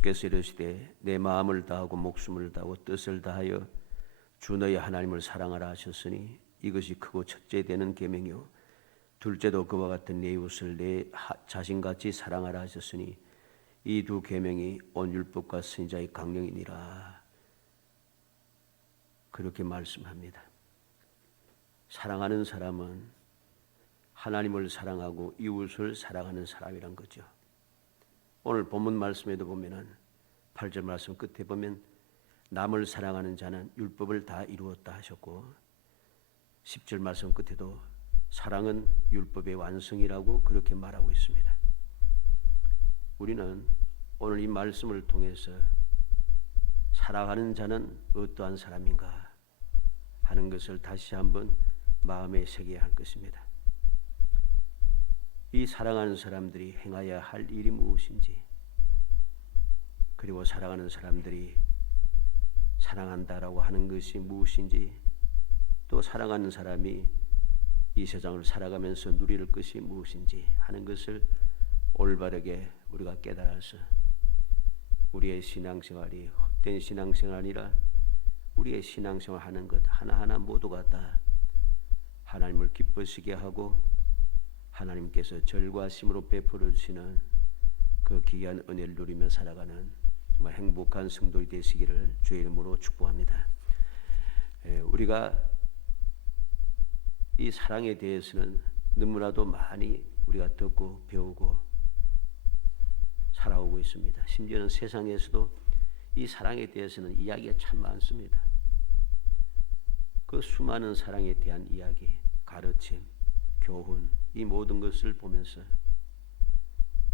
예수께서 이르시되 내 마음을 다하고 목숨을 다하고 뜻을 다하여 주 너희 하나님을 사랑하라 하셨으니 이것이 크고 첫째 되는 계명이요 둘째도 그와 같은 내 이웃을 내 자신같이 사랑하라 하셨으니 이 두 계명이 온 율법과 선지자의 강령이니라. 그렇게 말씀합니다. 사랑하는 사람은 하나님을 사랑하고 이웃을 사랑하는 사람이란 거죠. 오늘 본문 말씀에도 보면은 8절 말씀 끝에 보면 남을 사랑하는 자는 율법을 다 이루었다 하셨고 10절 말씀 끝에도 사랑은 율법의 완성이라고 그렇게 말하고 있습니다. 우리는 오늘 이 말씀을 통해서 사랑하는 자는 어떠한 사람인가 하는 것을 다시 한번 마음에 새겨야 할 것입니다. 이 사랑하는 사람들이 행해야 할 일이 무엇인지, 그리고 사랑하는 사람들이 사랑한다라고 하는 것이 무엇인지, 또 사랑하는 사람이 이 세상을 살아가면서 누릴 것이 무엇인지 하는 것을 올바르게 우리가 깨달아서 우리의 신앙생활이 헛된 신앙생활이 아니라 우리의 신앙생활 하는 것 하나하나 모두가 다 하나님을 기쁘시게 하고 하나님께서 절과심으로 베풀어 주시는 그 귀한 은혜를 누리며 살아가는 정말 행복한 성도이 되시기를 주의 이름으로 축복합니다. 우리가 이 사랑에 대해서는 너무나도 많이 우리가 듣고 배우고 살아오고 있습니다. 심지어는 세상에서도 이 사랑에 대해서는 이야기가 참 많습니다. 그 수많은 사랑에 대한 이야기, 가르침, 교훈, 이 모든 것을 보면서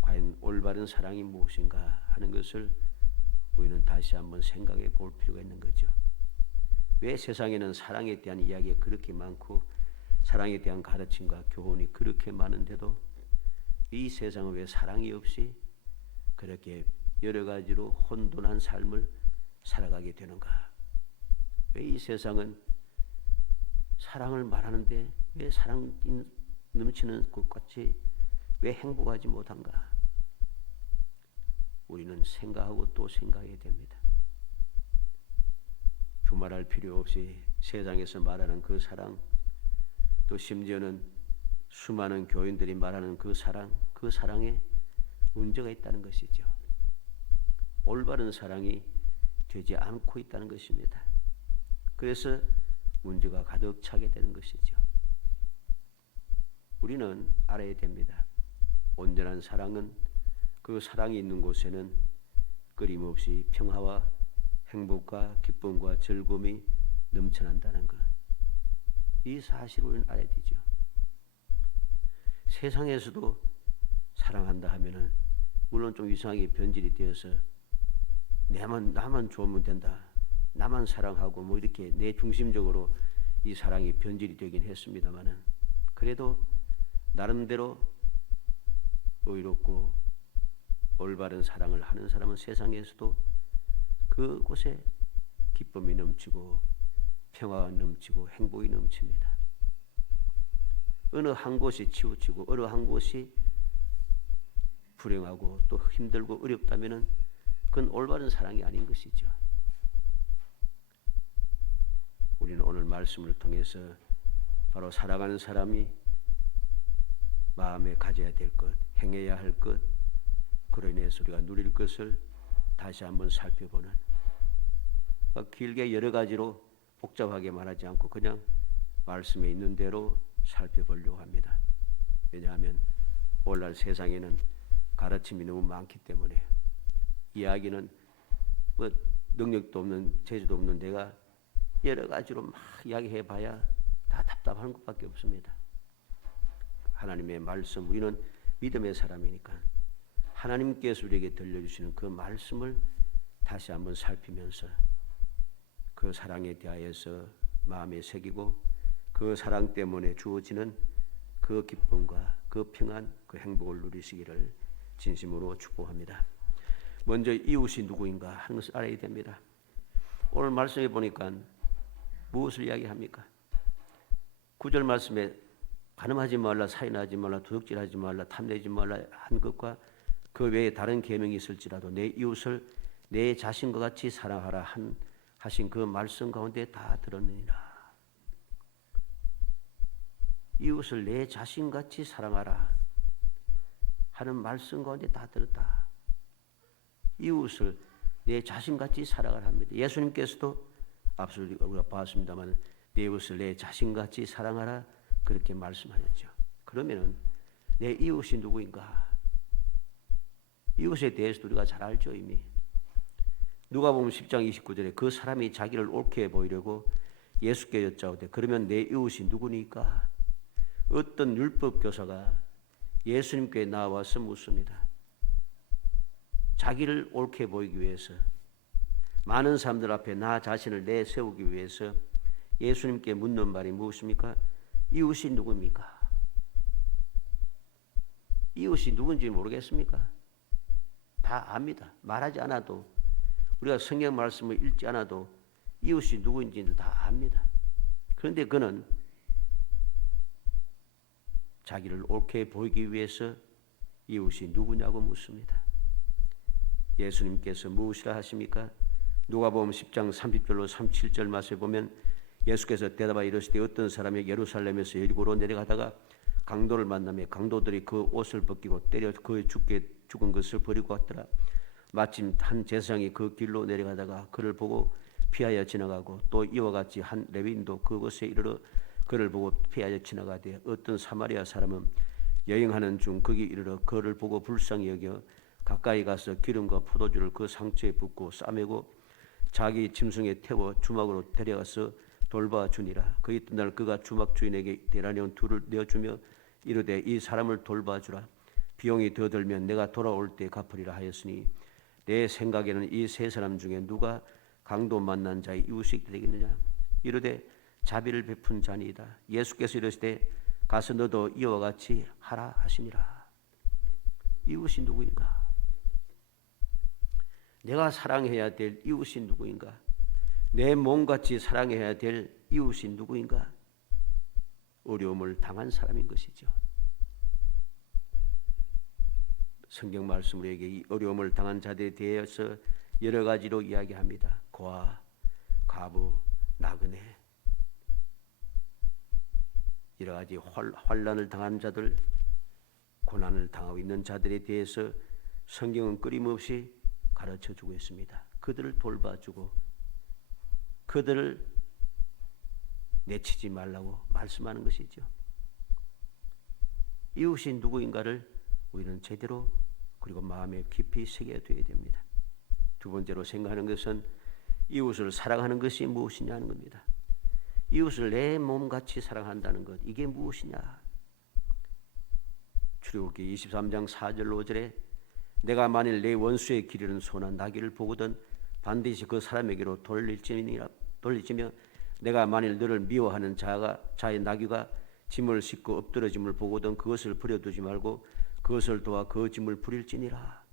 과연 올바른 사랑이 무엇인가 하는 것을 우리는 다시 한번 생각해 볼 필요가 있는 거죠. 왜 세상에는 사랑에 대한 이야기가 그렇게 많고 사랑에 대한 가르침과 교훈이 그렇게 많은데도 이 세상은 왜 사랑이 없이 그렇게 여러 가지로 혼돈한 삶을 살아가게 되는가? 왜 이 세상은 사랑을 말하는데 왜 사랑 넘치는 것 같이 왜 행복하지 못한가? 우리는 생각하고 또 생각해야 됩니다. 두말할 필요 없이 세상에서 말하는 그 사랑, 또 심지어는 수많은 교인들이 말하는 그 사랑, 그 사랑에 문제가 있다는 것이죠. 올바른 사랑이 되지 않고 있다는 것입니다. 그래서 문제가 가득 차게 되는 것이죠. 우리는 알아야 됩니다. 온전한 사랑은 그 사랑이 있는 곳에는 끊임없이 평화와 행복과 기쁨과 즐거움이 넘쳐난다는 것. 이 사실을 우리는 알아야 되죠. 세상에서도 사랑한다 하면은 물론 좀 이상하게 변질이 되어서 나만 좋으면 된다. 나만 사랑하고 뭐 이렇게 내 중심적으로 이 사랑이 변질이 되긴 했습니다만은 그래도 나름대로 의롭고 올바른 사랑을 하는 사람은 세상에서도 그곳에 기쁨이 넘치고 평화가 넘치고 행복이 넘칩니다. 어느 한 곳이 치우치고 어느 한 곳이 불행하고 또 힘들고 어렵다면은 그건 올바른 사랑이 아닌 것이죠. 우리는 오늘 말씀을 통해서 바로 살아가는 사람이 마음에 가져야 될 것, 행해야 할 것, 그로 인해서 우리가 누릴 것을 다시 한번 살펴보는, 길게 여러 가지로 복잡하게 말하지 않고 그냥 말씀에 있는 대로 살펴보려고 합니다. 왜냐하면 오늘날 세상에는 가르침이 너무 많기 때문에 이야기는 뭐 능력도 없는 재주도 없는 내가 여러 가지로 막 이야기해봐야 다 답답한 것밖에 없습니다. 하나님의 말씀, 우리는 믿음의 사람이니까 하나님께서 우리에게 들려주시는 그 말씀을 다시 한번 살피면서 그 사랑에 대하여서 마음에 새기고 그 사랑 때문에 주어지는 그 기쁨과 그 평안, 그 행복을 누리시기를 진심으로 축복합니다. 먼저 이웃이 누구인가 하는 것을 알아야 됩니다. 오늘 말씀해 보니까 무엇을 이야기합니까? 9절 말씀에 간음하지 말라, 살인하지 말라, 도둑질하지 말라, 탐내지 말라 한 것과 그 외에 다른 계명이 있을지라도 내 이웃을 내 자신과 같이 사랑하라 하신 그 말씀 가운데 다 들었느니라. 이웃을 내 자신같이 사랑하라 하는 말씀 가운데 다 들었다. 이웃을 내 자신같이 사랑하라 합니다. 예수님께서도 앞서 우리가 봤습니다만 내 이웃을 내 자신같이 사랑하라 그렇게 말씀하셨죠. 그러면은 내 이웃이 누구인가? 이웃에 대해서도 우리가 잘 알죠. 이미 누가복음 10장 29절에 그 사람이 자기를 옳게 보이려고 예수께 여짜오되 그러면 내 이웃이 누구니까? 어떤 율법 교사가 예수님께 나와서 묻습니다. 자기를 옳게 보이기 위해서, 많은 사람들 앞에 나 자신을 내세우기 위해서 예수님께 묻는 말이 무엇입니까? 이웃이 누구입니까? 이웃이 누군지 모르겠습니까? 다 압니다. 말하지 않아도, 우리가 성경 말씀을 읽지 않아도 이웃이 누구인지는 다 압니다. 그런데 그는 자기를 옳게 보이기 위해서 이웃이 누구냐고 묻습니다. 예수님께서 무엇이라 하십니까? 누가복음 10장 30절로 37절 말씀에 보면 예수께서 대답하여 이르시되 어떤 사람이 예루살렘에서 여리고로 내려가다가 강도를 만나며 강도들이 그 옷을 벗기고 때려 그 죽은 것을 버리고 왔더라. 마침 한 제사장이 그 길로 내려가다가 그를 보고 피하여 지나가고 또 이와 같이 한 레위인도 그곳에 이르러 그를 보고 피하여 지나가되 어떤 사마리아 사람은 여행하는 중 거기 이르러 그를 보고 불쌍히 여겨 가까이 가서 기름과 포도주를 그 상처에 붓고 싸매고 자기 짐승에 태워 주막으로 데려가서 돌봐주니라. 그 이튿날 그가 주막 주인에게 데나리온 둘을 내어주며 이르되 이 사람을 돌봐주라. 비용이 더 들면 내가 돌아올 때 갚으리라 하였으니 내 생각에는 이 세 사람 중에 누가 강도 만난 자의 이웃이 되겠느냐? 이르되 자비를 베푼 자니이다. 예수께서 이르시되 가서 너도 이와 같이 하라 하시니라. 이웃이 누구인가? 내가 사랑해야 될 이웃이 누구인가? 내 몸같이 사랑해야 될 이웃이 누구인가? 어려움을 당한 사람인 것이죠. 성경 말씀 우리에게 이 어려움을 당한 자들에 대해서 여러 가지로 이야기합니다. 고아, 과부, 나그네, 여러 가지 환난을 당한 자들, 고난을 당하고 있는 자들에 대해서 성경은 끊임없이 가르쳐주고 있습니다. 그들을 돌봐주고 그들을 내치지 말라고 말씀하는 것이죠. 이웃이 누구인가를 우리는 제대로 그리고 마음에 깊이 새겨야 됩니다. 두 번째로 생각하는 것은 이웃을 사랑하는 것이 무엇이냐 하는 겁니다. 이웃을 내 몸같이 사랑한다는 것, 이게 무엇이냐? 출애굽기 23장 4절 5절에 내가 만일 내 원수의 길 잃은 소나 나귀를 보거든 반드시 그 사람에게로 돌릴지며 내가 만일 너를 미워하는 자의 나귀가 짐을 싣고 엎드러짐을 보거든 그것을 버려두지 말고 그것을 도와 그 짐을 부릴지니라.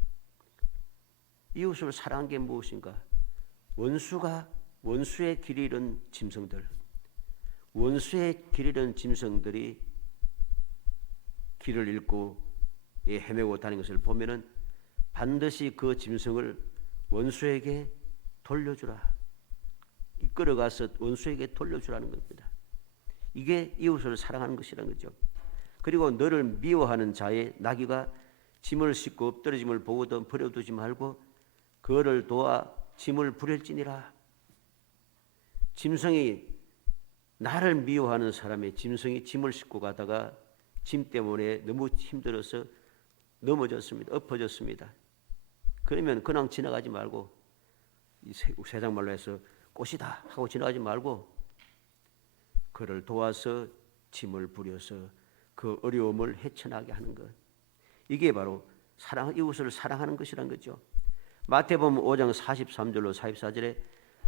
이웃을 사랑한 게 무엇인가? 원수의 길 잃은 짐승들, 원수의 길 잃은 짐승들이 길을 잃고 헤매고 다니는 것을 보면은 반드시 그 짐승을 원수에게 돌려주라. 이끌어가서 원수에게 돌려주라는 겁니다. 이게 이웃을 사랑하는 것이라는 거죠. 그리고 너를 미워하는 자의 나귀가 짐을 싣고 엎드러짐을 보고도 버려두지 말고 그를 도와 짐을 부릴지니라. 짐승이 나를 미워하는 사람의 짐승이 짐을 싣고 가다가 짐 때문에 너무 힘들어서 넘어졌습니다. 엎어졌습니다. 그러면 그냥 지나가지 말고 이 세상 말로 해서 꽃이다 하고 지나가지 말고 그를 도와서 짐을 부려서 그 어려움을 헤쳐나게 하는 것. 이게 바로 이웃을 사랑하는 것이란 거죠. 마태복음 5장 43절로 44절에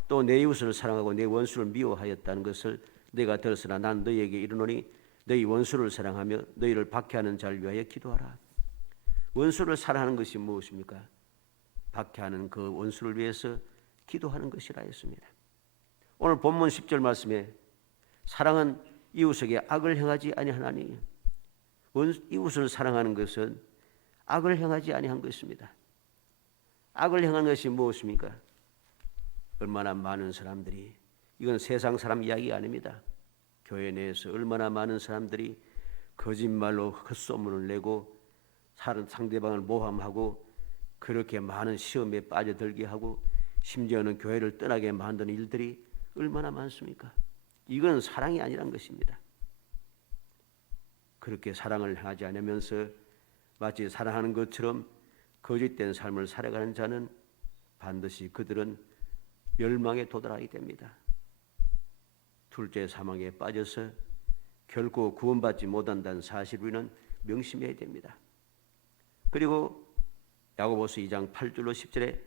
또 내 이웃을 사랑하고 내 원수를 미워하였다는 것을 내가 들었으나 난 너희에게 이르노니 너희 원수를 사랑하며 너희를 박해하는 자를 위하여 기도하라. 원수를 사랑하는 것이 무엇입니까? 박해하는 그 원수를 위해서 기도하는 것이라 했습니다. 오늘 본문 10절 말씀에 사랑은 이웃에게 악을 행하지 아니하나니, 이웃을 사랑하는 것은 악을 행하지 아니한 것입니다. 악을 행한 것이 무엇입니까? 얼마나 많은 사람들이, 이건 세상 사람 이야기가 아닙니다. 교회 내에서 얼마나 많은 사람들이 거짓말로 헛소문을 내고 상대방을 모함하고 그렇게 많은 시험에 빠져들게 하고 심지어는 교회를 떠나게 만드는 일들이 얼마나 많습니까? 이건 사랑이 아니란 것입니다. 그렇게 사랑을 행하지 않으면서 마치 사랑하는 것처럼 거짓된 삶을 살아가는 자는 반드시 그들은 멸망에 도달하게 됩니다. 둘째 사망에 빠져서 결코 구원받지 못한다는 사실을 우리는 명심해야 됩니다. 그리고 야고보서 2장 8절로 10절에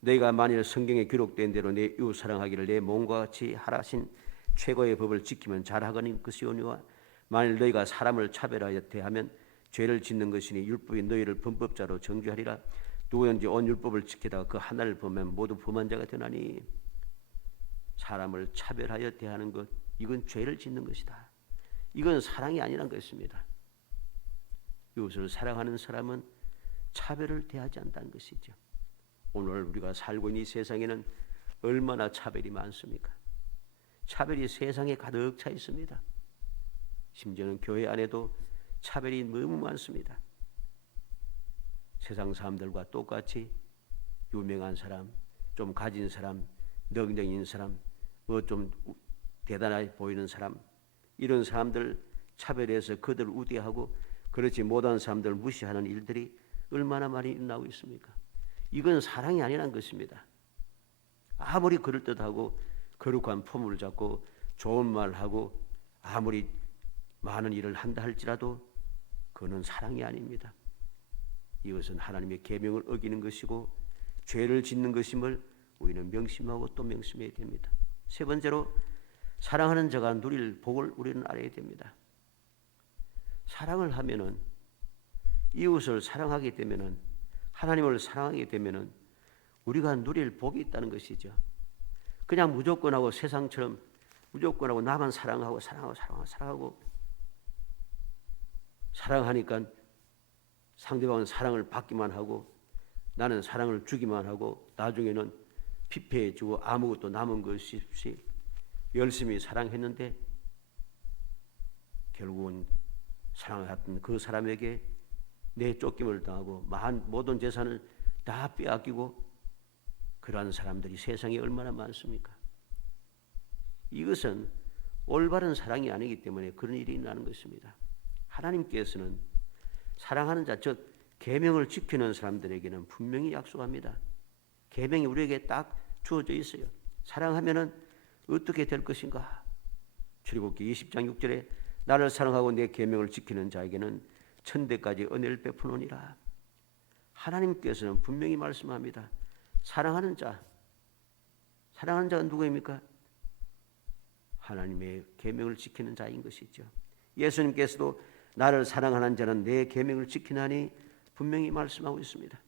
너희가 만일 성경에 기록된 대로 내 이웃 사랑하기를 내 몸과 같이 하라신 최고의 법을 지키면 잘하거니 것이오니와 만일 너희가 사람을 차별하여 대하면 죄를 짓는 것이니 율법이 너희를 범법자로 정죄하리라. 누구든지 온 율법을 지키다가 그 하나를 범하면 모두 범한 자가 되나니. 사람을 차별하여 대하는 것, 이건 죄를 짓는 것이다. 이건 사랑이 아니란 것입니다. 이웃을 사랑하는 사람은 차별을 대하지 않는다는 것이죠. 오늘 우리가 살고 있는 이 세상에는 얼마나 차별이 많습니까? 차별이 세상에 가득 차 있습니다. 심지어는 교회 안에도 차별이 너무 많습니다. 세상 사람들과 똑같이 유명한 사람, 좀 가진 사람, 능력인 사람, 좀 대단해 보이는 사람, 이런 사람들 차별해서 그들을 우대하고 그렇지 못한 사람들을 무시하는 일들이 얼마나 많이 일어나고 있습니까? 이건 사랑이 아니란 것입니다. 아무리 그럴듯하고 거룩한 포물을 잡고 좋은 말하고 아무리 많은 일을 한다 할지라도 그는 사랑이 아닙니다. 이것은 하나님의 계명을 어기는 것이고 죄를 짓는 것임을 우리는 명심하고 또 명심해야 됩니다. 세 번째로 사랑하는 자가 누릴 복을 우리는 알아야 됩니다. 사랑을 하면은, 이웃을 사랑하게 되면은, 하나님을 사랑하게 되면은 우리가 누릴 복이 있다는 것이죠. 그냥 무조건하고 세상처럼 무조건하고 나만 사랑하고 사랑하니까 상대방은 사랑을 받기만 하고 나는 사랑을 주기만 하고 나중에는 피폐해지고 아무것도 남은 것이 없이 열심히 사랑했는데 결국은 사랑했던 그 사람에게 내 쫓김을 당하고 모든 재산을 다 빼앗기고 그러한 사람들이 세상에 얼마나 많습니까? 이것은 올바른 사랑이 아니기 때문에 그런 일이 일어나는 것입니다. 하나님께서는 사랑하는 자, 즉 계명을 지키는 사람들에게는 분명히 약속합니다. 계명이 우리에게 딱 주어져 있어요. 사랑하면은 어떻게 될 것인가? 출애굽기 20장 6절에 나를 사랑하고 내 계명을 지키는 자에게는 천대까지 은혜를 베푸노니라. 하나님께서는 분명히 말씀합니다. 사랑하는 자가 누구입니까? 하나님의 계명을 지키는 자인 것이죠. 예수님께서도 나를 사랑하는 자는 내 계명을 지키나니 분명히 말씀하고 있습니다.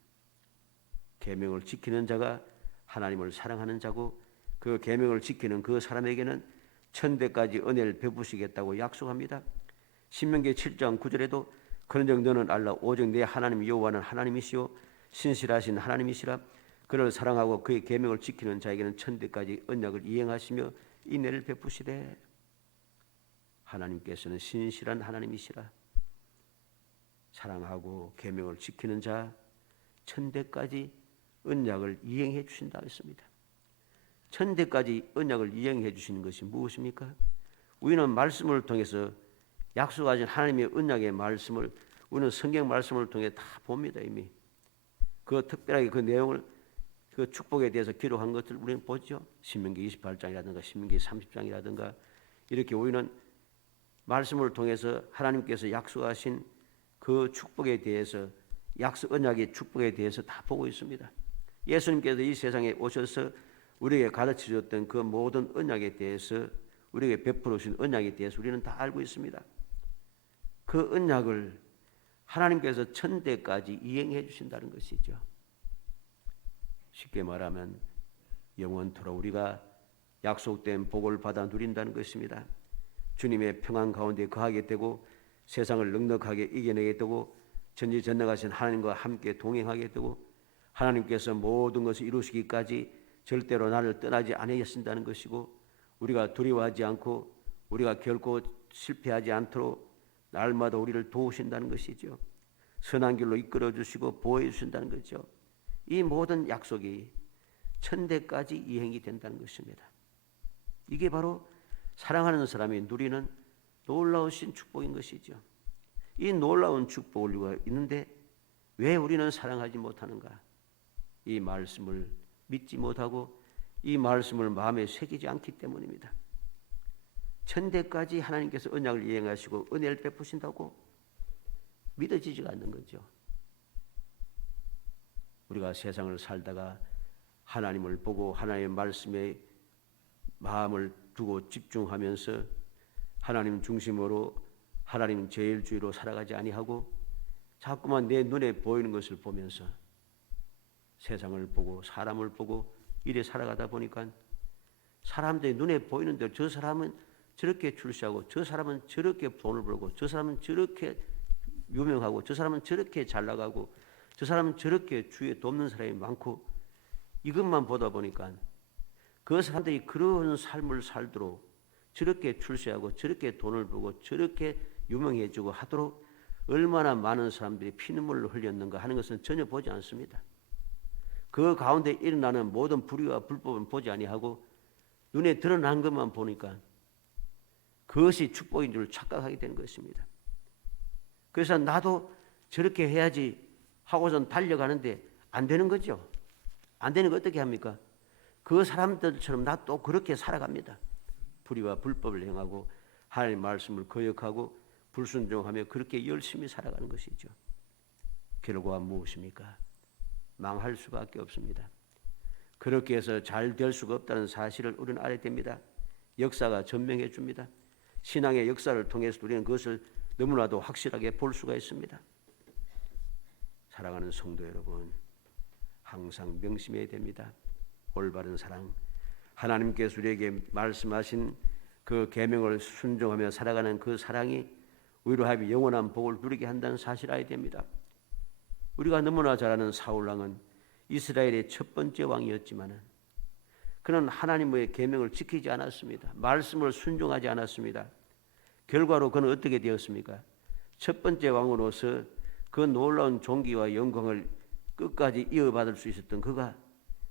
계명을 지키는 자가 하나님을 사랑하는 자고 그 계명을 지키는 그 사람에게는 천대까지 은혜를 베푸시겠다고 약속합니다. 신명기 7장 9절에도 그런즉 너는 알라 오직 내 하나님 여호와는 하나님이시요 신실하신 하나님이시라. 그를 사랑하고 그의 계명을 지키는 자에게는 천대까지 언약을 이행하시며 인애를 베푸시되. 하나님께서는 신실한 하나님이시라. 사랑하고 계명을 지키는 자 천대까지 언약을 이행해 주신다 했습니다. 천대까지 언약을 이행해 주시는 것이 무엇입니까? 우리는 말씀을 통해서 약속하신 하나님의 언약의 말씀을 우리는 성경 말씀을 통해 다 봅니다. 이미 그 특별하게 그 내용을 그 축복에 대해서 기록한 것을 우리는 보죠. 신명기 28장이라든가 신명기 30장이라든가 이렇게 우리는 말씀을 통해서 하나님께서 약속하신 그 축복에 대해서 약속 언약의 축복에 대해서 다 보고 있습니다. 예수님께서 이 세상에 오셔서 우리에게 가르쳐 줬던 그 모든 언약에 대해서 우리에게 베풀어 주신 언약에 대해서 우리는 다 알고 있습니다. 그 언약을 하나님께서 천대까지 이행해 주신다는 것이죠. 쉽게 말하면 영원토록 우리가 약속된 복을 받아 누린다는 것입니다. 주님의 평안 가운데 거하게 되고 세상을 넉넉하게 이겨내게 되고 전지전능하신 하나님과 함께 동행하게 되고 하나님께서 모든 것을 이루시기까지 절대로 나를 떠나지 아니하신다는 것이고 우리가 두려워하지 않고 우리가 결코 실패하지 않도록 날마다 우리를 도우신다는 것이죠. 선한 길로 이끌어 주시고 보호해 주신다는 거죠. 이 모든 약속이 천대까지 이행이 된다는 것입니다. 이게 바로 사랑하는 사람이 누리는 놀라우신 축복인 것이죠. 이 놀라운 축복을 우리가 있는데 왜 우리는 사랑하지 못하는가? 이 말씀을 믿지 못하고 이 말씀을 마음에 새기지 않기 때문입니다. 천대까지 하나님께서 언약을 이행하시고 은혜를 베푸신다고 믿어지지가 않는 거죠. 우리가 세상을 살다가 하나님을 보고 하나님의 말씀에 마음을 두고 집중하면서 하나님 중심으로 하나님 제일주의로 살아가지 아니하고 자꾸만 내 눈에 보이는 것을 보면서 세상을 보고 사람을 보고 이래 살아가다 보니까 사람들이 눈에 보이는 대로 저 사람은 저렇게 출세하고 저 사람은 저렇게 돈을 벌고 저 사람은 저렇게 유명하고 저 사람은 저렇게 잘 나가고 저 사람은 저렇게 주위에 돕는 사람이 많고 이것만 보다 보니까 그 사람들이 그런 삶을 살도록 저렇게 출세하고 저렇게 돈을 벌고 저렇게 유명해지고 하도록 얼마나 많은 사람들이 피눈물을 흘렸는가 하는 것은 전혀 보지 않습니다. 그 가운데 일어나는 모든 불의와 불법은 보지 아니하고 눈에 드러난 것만 보니까 그것이 축복인 줄 착각하게 되는 것입니다. 그래서 나도 저렇게 해야지 하고선 달려가는데 안 되는 거죠. 안 되는 거 어떻게 합니까? 그 사람들처럼 나 또 그렇게 살아갑니다. 불의와 불법을 행하고 하나님의 말씀을 거역하고 불순종하며 그렇게 열심히 살아가는 것이죠. 결과가 무엇입니까? 망할 수밖에 없습니다. 그렇게 해서 잘 될 수가 없다는 사실을 우리는 알아야 됩니다. 역사가 전명해 줍니다. 신앙의 역사를 통해서 우리는 그것을 너무나도 확실하게 볼 수가 있습니다. 사랑하는 성도 여러분, 항상 명심해야 됩니다. 올바른 사랑, 하나님께서 우리에게 말씀하신 그 계명을 순종하며 살아가는 그 사랑이 우리로 하여금 영원한 복을 누리게 한다는 사실을 알아야 됩니다. 우리가 너무나 잘 아는 사울왕은 이스라엘의 첫 번째 왕이었지만 그는 하나님의 계명을 지키지 않았습니다. 말씀을 순종하지 않았습니다. 결과로 그는 어떻게 되었습니까? 첫 번째 왕으로서 그 놀라운 존귀와 영광을 끝까지 이어받을 수 있었던 그가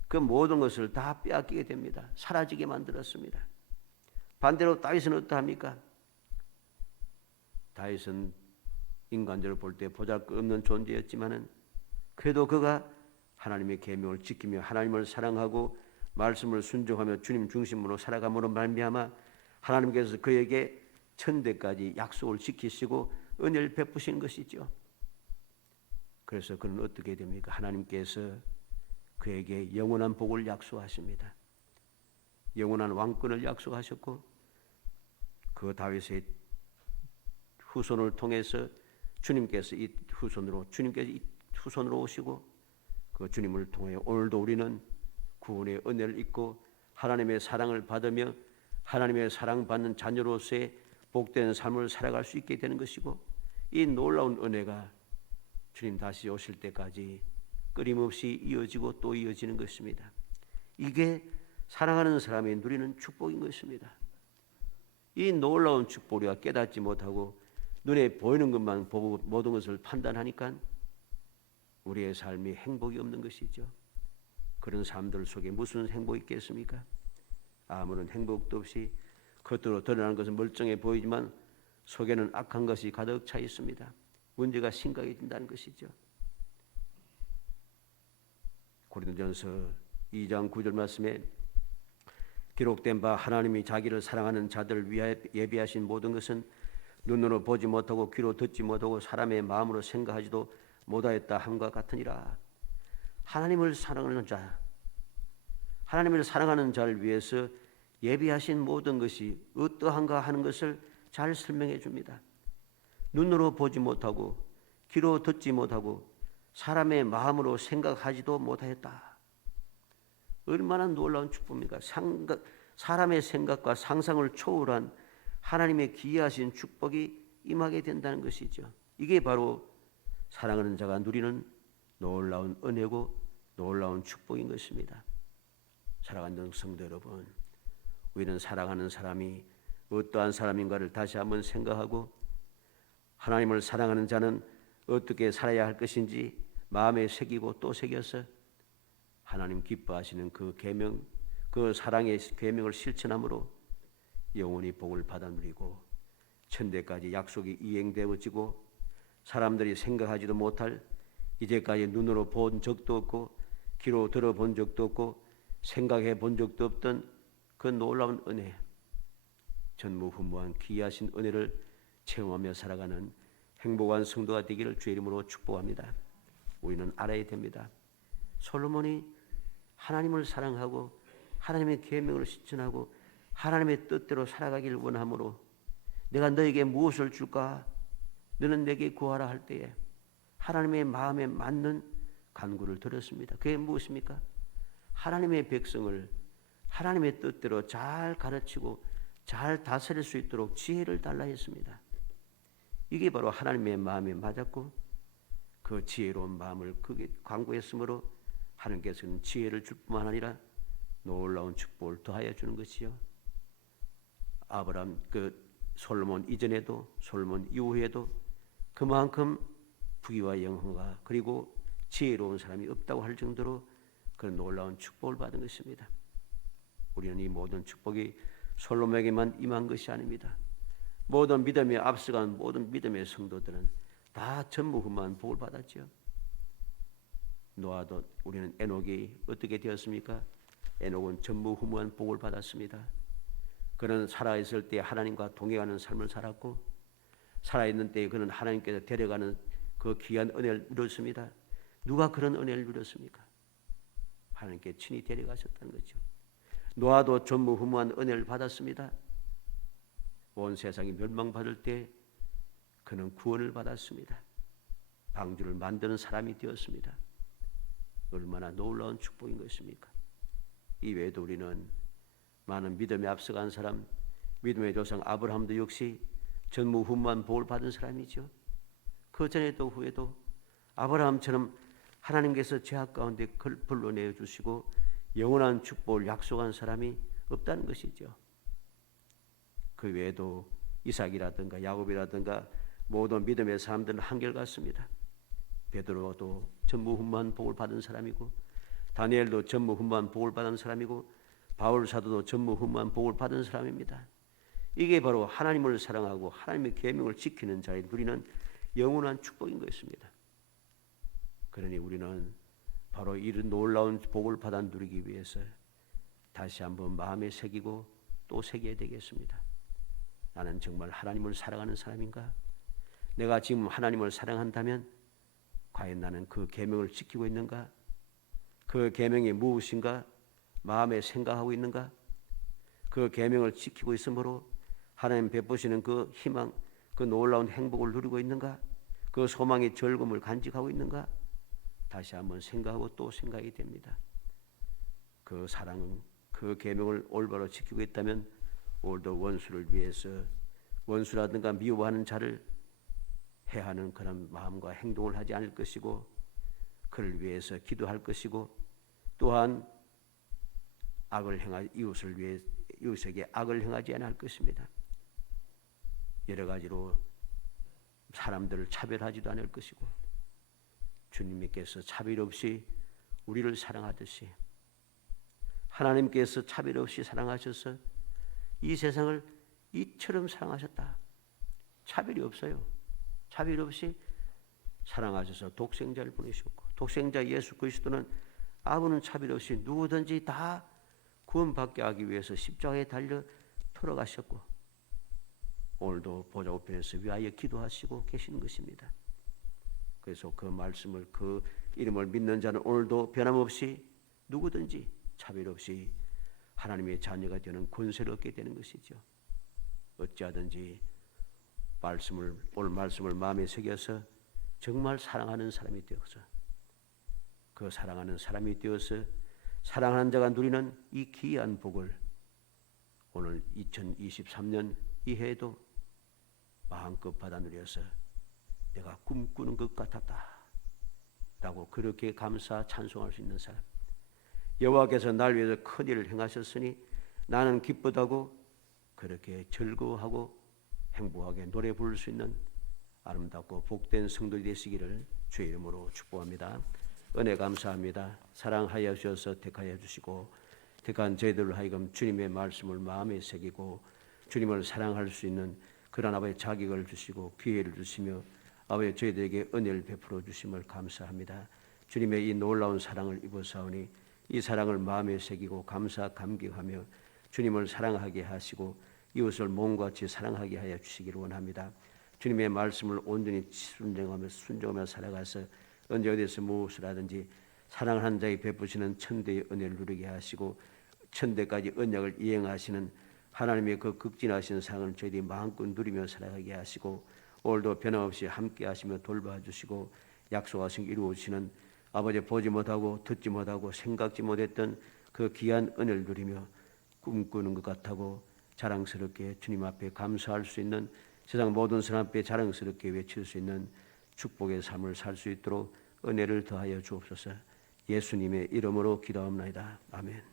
그 모든 것을 다 빼앗기게 됩니다. 사라지게 만들었습니다. 반대로 다윗은 어떠합니까? 다윗은 인간적으로 볼 때 보잘것없는 존재였지만은 그래도 그가 하나님의 계명을 지키며 하나님을 사랑하고 말씀을 순종하며 주님 중심으로 살아감으로 말미암아 하나님께서 그에게 천대까지 약속을 지키시고 은혜를 베푸신 것이죠. 그래서 그는 어떻게 됩니까? 하나님께서 그에게 영원한 복을 약속하십니다. 영원한 왕권을 약속하셨고 그 다윗의 후손을 통해서 주님께서 이 후손으로 오시고 그 주님을 통해 오늘도 우리는 구원의 은혜를 입고 하나님의 사랑을 받으며 하나님의 사랑받는 자녀로서의 복된 삶을 살아갈 수 있게 되는 것이고 이 놀라운 은혜가 주님 다시 오실 때까지 끊임없이 이어지고 또 이어지는 것입니다. 이게 사랑하는 사람이 누리는 축복인 것입니다. 이 놀라운 축복을 우리가 깨닫지 못하고 눈에 보이는 것만 보고 모든 것을 판단하니까 우리의 삶이 행복이 없는 것이죠. 그런 사람들 속에 무슨 행복이 있겠습니까? 아무런 행복도 없이 겉으로 드러나는 것은 멀쩡해 보이지만 속에는 악한 것이 가득 차 있습니다. 문제가 심각해진다는 것이죠. 고린도전서 2장 9절 말씀에 기록된 바 하나님이 자기를 사랑하는 자들을 위하여 예비하신 모든 것은 눈으로 보지 못하고 귀로 듣지 못하고 사람의 마음으로 생각하지도 못하였다 함과 같으니라. 하나님을 사랑하는 자, 하나님을 사랑하는 자를 위해서 예비하신 모든 것이 어떠한가 하는 것을 잘 설명해 줍니다. 눈으로 보지 못하고 귀로 듣지 못하고 사람의 마음으로 생각하지도 못하였다. 얼마나 놀라운 축복입니까? 사람의 생각과 상상을 초월한 하나님의 기이하신 축복이 임하게 된다는 것이죠. 이게 바로 사랑하는 자가 누리는 놀라운 은혜고 놀라운 축복인 것입니다. 사랑하는 성도 여러분, 우리는 사랑하는 사람이 어떠한 사람인가를 다시 한번 생각하고 하나님을 사랑하는 자는 어떻게 살아야 할 것인지 마음에 새기고 또 새겨서 하나님 기뻐하시는 그 계명, 그 사랑의 계명을 실천함으로 영원히 복을 받아 누리고 천대까지 약속이 이행되어지고 사람들이 생각하지도 못할 이제까지 눈으로 본 적도 없고 귀로 들어본 적도 없고 생각해 본 적도 없던 그 놀라운 은혜, 전무후무한 귀하신 은혜를 체험하며 살아가는 행복한 성도가 되기를 주의 이름으로 축복합니다. 우리는 알아야 됩니다. 솔로몬이 하나님을 사랑하고 하나님의 계명을 실천하고 하나님의 뜻대로 살아가기를 원하므로 내가 너에게 무엇을 줄까? 너는 내게 구하라 할 때에 하나님의 마음에 맞는 간구를 드렸습니다. 그게 무엇입니까? 하나님의 백성을 하나님의 뜻대로 잘 가르치고 잘 다스릴 수 있도록 지혜를 달라 했습니다. 이게 바로 하나님의 마음에 맞았고 그 지혜로운 마음을 그게 간구했으므로 하나님께서는 지혜를 줄 뿐만 아니라 놀라운 축복을 더하여 주는 것이요. 아브라함 솔로몬 이전에도 솔로몬 이후에도 그만큼 부귀와 영화가 그리고 지혜로운 사람이 없다고 할 정도로 그런 놀라운 축복을 받은 것입니다. 우리는 이 모든 축복이 솔로몬에게만 임한 것이 아닙니다. 모든 믿음에 앞서간 모든 믿음의 성도들은 다 전무후무한 복을 받았지요. 노아도 우리는 에녹이 어떻게 되었습니까? 에녹은 전무후무한 복을 받았습니다. 그는 살아있을 때 하나님과 동행하는 삶을 살았고 살아있는 때에 그는 하나님께서 데려가는 그 귀한 은혜를 누렸습니다. 누가 그런 은혜를 누렸습니까? 하나님께 친히 데려가셨다는 거죠. 노아도 전무후무한 은혜를 받았습니다. 온 세상이 멸망받을 때 그는 구원을 받았습니다. 방주를 만드는 사람이 되었습니다. 얼마나 놀라운 축복인 것입니까? 이외에도 우리는 많은 믿음에 앞서간 사람, 믿음의 조상 아브라함도 역시 전무후무한 복을 받은 사람이죠. 그 전에도 후에도 아브라함처럼 하나님께서 죄악 가운데 불러내어 주시고 영원한 축복을 약속한 사람이 없다는 것이죠. 그 외에도 이삭이라든가 야곱이라든가 모든 믿음의 사람들은 한결같습니다. 베드로도 전무후무한 복을 받은 사람이고 다니엘도 전무후무한 복을 받은 사람이고 바울 사도도 전무후무한 복을 받은 사람입니다. 이게 바로 하나님을 사랑하고 하나님의 계명을 지키는 자의 누리는 영원한 축복인 것입니다. 그러니 우리는 바로 이런 놀라운 복을 받아 누리기 위해서 다시 한번 마음에 새기고 또 새겨야 되겠습니다. 나는 정말 하나님을 사랑하는 사람인가? 내가 지금 하나님을 사랑한다면 과연 나는 그 계명을 지키고 있는가? 그 계명이 무엇인가? 마음에 생각하고 있는가? 그 계명을 지키고 있으므로 하나님 베푸시는 그 희망, 그 놀라운 행복을 누리고 있는가? 그 소망의 즐거움을 간직하고 있는가? 다시 한번 생각하고 또 생각이 됩니다. 그 사랑은 그 계명을 올바로 지키고 있다면 오늘도 원수를 위해서 원수라든가 미워하는 자를 해하는 그런 마음과 행동을 하지 않을 것이고 그를 위해서 기도할 것이고 또한 악을 행할 이웃을 위해 이웃에게 악을 행하지 않을 것입니다. 여러 가지로 사람들을 차별하지도 않을 것이고 주님께서 차별 없이 우리를 사랑하듯이 하나님께서 차별 없이 사랑하셔서 이 세상을 이처럼 사랑하셨다. 차별이 없어요. 차별 없이 사랑하셔서 독생자를 보내셨고 독생자 예수 그리스도는 아무런 차별 없이 누구든지 다 구원받게 하기 위해서 십자가에 달려 돌아가셨고 오늘도 보좌 우편에서 위하여 기도하시고 계시는 것입니다. 그래서 그 말씀을 그 이름을 믿는 자는 오늘도 변함없이 누구든지 차별 없이 하나님의 자녀가 되는 권세를 얻게 되는 것이죠. 어찌하든지 오늘 말씀을 마음에 새겨서 정말 사랑하는 사람이 되어서 그 사랑하는 사람이 되어서 사랑하는 자가 누리는 이 귀한 복을 오늘 2023년 이 해에도 마음껏 받아 누려서 내가 꿈꾸는 것 같았다 라고 그렇게 감사 찬송할 수 있는 사람, 여호와께서 날 위해서 큰 일을 행하셨으니 나는 기쁘다고 그렇게 즐거워하고 행복하게 노래 부를 수 있는 아름답고 복된 성도들이 되시기를 주의 이름으로 축복합니다. 은혜 감사합니다. 사랑하여 주셔서 택하여 주시고 택한 저희들을 하여금 주님의 말씀을 마음에 새기고 주님을 사랑할 수 있는 그런 아버지의 자격을 주시고 기회를 주시며 아버지 저희들에게 은혜를 베풀어 주심을 감사합니다. 주님의 이 놀라운 사랑을 입어사오니 이 사랑을 마음에 새기고 감사 감격하며 주님을 사랑하게 하시고 이웃을 몸과 같이 사랑하게 하여 주시기를 원합니다. 주님의 말씀을 온전히 순종하며 살아가서 언제 어디서 무엇을 하든지 사랑하는 자에 베푸시는 천대의 은혜를 누리게 하시고 천대까지 언약을 이행하시는 하나님의 그 극진하신 사랑을 저희들이 마음껏 누리며 살아가게 하시고 오늘도 변함없이 함께 하시며 돌봐주시고 약속하신 이루어지시는 아버지 보지 못하고 듣지 못하고 생각지 못했던 그 귀한 은혜를 누리며 꿈꾸는 것 같다고 자랑스럽게 주님 앞에 감사할 수 있는, 세상 모든 사람 앞에 자랑스럽게 외칠 수 있는 축복의 삶을 살 수 있도록 은혜를 더하여 주옵소서. 예수님의 이름으로 기도합니다. 아멘.